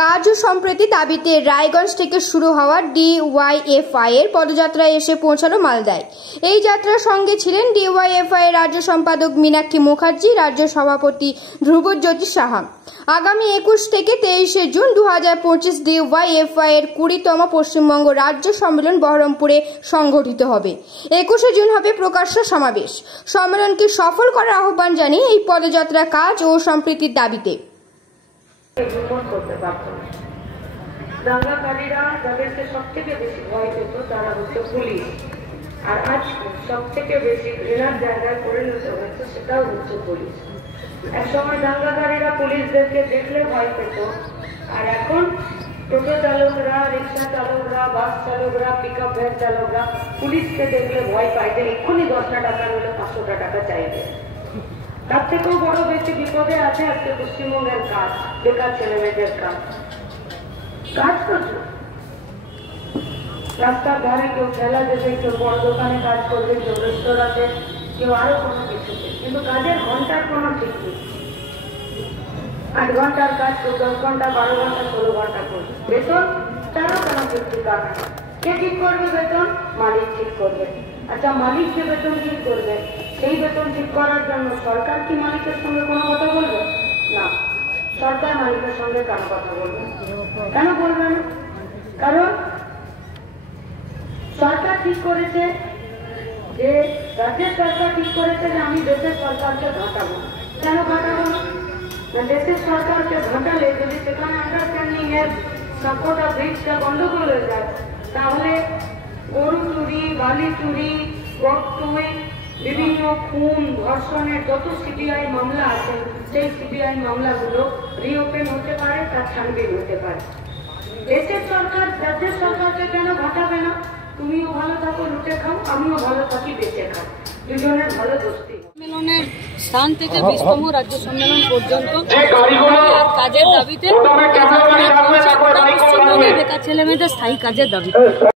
কাজ ও সম্প্রতি দাবিতে রায়গঞ্জ থেকে শুরু হওয়া ডিওয়াইএফআই এর পদযাত্রায় এসে পৌঁছালো মালদায়। এই যাত্রার সঙ্গে ছিলেন ডিওয়াইএফআই এর রাজ্য সম্পাদক মীনাক্ষী মুখার্জি, রাজ্য সভাপতি ধ্রুবজ্যোতি সাহা। আগামী 21 থেকে 23 জুন 2025 ডিওয়াইএফআই এর 20তম পশ্চিমবঙ্গ রাজ্য সম্মেলন বহরমপুরে সংগঠিত হবে। 21 জুন হবে প্রকাশ্য সমাবেশ। সম্মেলনকে সফল করার আহ্বান জানিয়ে এই পদযাত্রা কাজ ও সম্প্রীতির দাবিতে করতে পারত না। দাঙ্গাকারীরা যাদেরকে সব থেকে বেশি ভয় পেত তারা হচ্ছে পুলিশ, আর আজকে সব থেকে বেশি ঘৃণার জায়গায় পরিণত হয়েছে সেটাও হচ্ছে পুলিশ। এক সময় দাঙ্গাকারীরা পুলিশদেরকে দেখলে ভয় পেত, আর এখন টোটো চালকরা, রিক্সা চালকরা, বাস চালকরা, পিক আপ ভ্যান চালকরা পুলিশকে দেখলে ভয় পায় যে এক্ষুনি 10টা টাকা নিলে 500টা টাকা চাইবে। তার থেকেও বড় বেশি বিপদে আছে আজকে পশ্চিমবঙ্গের কাজ, বেকার ছেলে মেয়েদের কাজ করছে। রাস্তার ধারে কেউ ঠেলা দেবে, কেউ বড় দোকানে কাজ করবে, কেউ রেস্তোরাঁতে, কেউ আরো কোনো কিছুতে, কিন্তু কাজের ঘন্টার কোনো ঠিক নেই। 8 ঘন্টার কাজ কেউ 10 ঘন্টা, 12 ঘন্টা, 16 ঘন্টা করবে। বেতন তারও কোনো ঠিক ঠিকানা। কে ঠিক করবে বেতন? মালিক ঠিক করবে। আচ্ছা, মালিক যে বেতন ঠিক করবে, সেই বেতন ঠিক করার জন্য সরকার কি মালিকের সঙ্গে কোনো কথা বলবে? না, সরকার মালিকের সঙ্গে কেন কথা বলবে? কেন বলবে না? কারণ সরকার ঠিক করেছে যে, রাজ্যের সরকার ঠিক করেছে যে আমি দেশের সরকারকে ঘাটাবো। কেন ঘাটাবো না? দেশের সরকারকে ঘাটালে যদি সেখানে আন্ডারস্ট্যান্ডিং এর সবকটা ব্রিজটা গন্ডগোল হয়ে যায়, তাহলে গরু চুরি, বালি চুরি, গর্তই, বিভিন্ন খুন, ধর্ষণের যত সিবিআই মামলা আছে, সেই সিবিআই মামলাগুলো রিওপেন হতে পারে, তার ছানবিন হতে পারে। দেশের সরকার রাজ্যের সরকারকে কেন ঘটাবে না? তুমিও ভালো থাকো, লুটে খাও, আমিও ভালো থাকি, বেঁচে খাও, দুজনের ভালো দোস্তি। সম্মেলনের স্থান থেকে 20তম রাজ্য সম্মেলন পর্যন্ত কাজের দাবিতে পশ্চিমবঙ্গের বেকার ছেলেমেয়েদের স্থায়ী কাজের দাবিতে